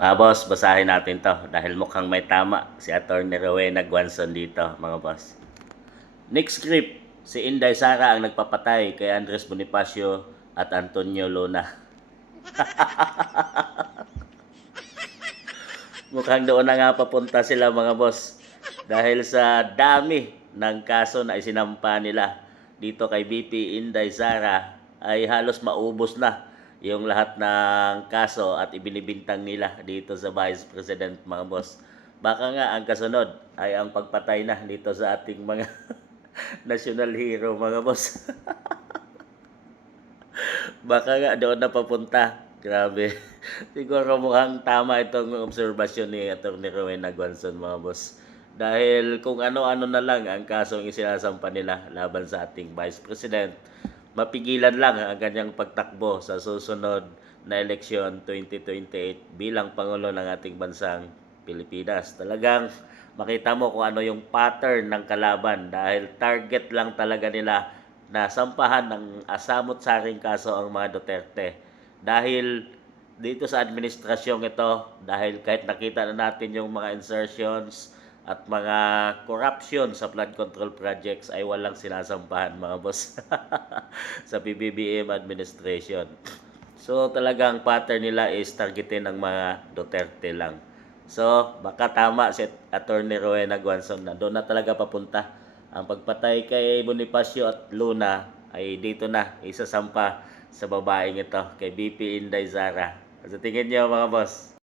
Mga boss, basahin natin to dahil mukhang may tama si Atty. Rowena Guanzon dito, mga boss. Next script, si Inday Sara ang nagpapatay kay Andres Bonifacio at Antonio Luna. Mukhang doon na nga papunta sila, mga boss. Dahil sa dami ng kaso na isinampa nila dito kay BP Inday Sara ay halos maubos na yung lahat ng kaso at ibinibintang nila dito sa Vice President, mga boss. Baka nga ang kasunod ay ang pagpatay na dito sa ating mga national hero, mga boss. Baka nga doon na papunta. Grabe. Siguro mukhang tama itong obserbasyon ni Atty. Rowena Guanzon, mga boss. Dahil kung ano-ano na lang ang kasong isinasampa nila laban sa ating Vice President, mapigilan lang ang kanyang pagtakbo sa susunod na eleksyon 2028 bilang Pangulo ng ating bansang Pilipinas. Talagang makita mo kung ano yung pattern ng kalaban dahil target lang talaga nila na sampahan ng asamot-saring kaso ang mga Duterte. Dahil dito sa administrasyong ito, dahil kahit nakita na natin yung mga insertions at mga corruption sa flood control projects ay walang sinasampahan, mga boss, sa PBBM administration. So talagang pattern nila is targetin ng mga Duterte lang. So baka tama si Atty. Rowena Guanzon na doon na talaga papunta. Ang pagpatay kay Bonifacio at Luna ay dito na isasampa sa babaeng ito kay BP Inday Sara. Sa tingin niyo, mga boss?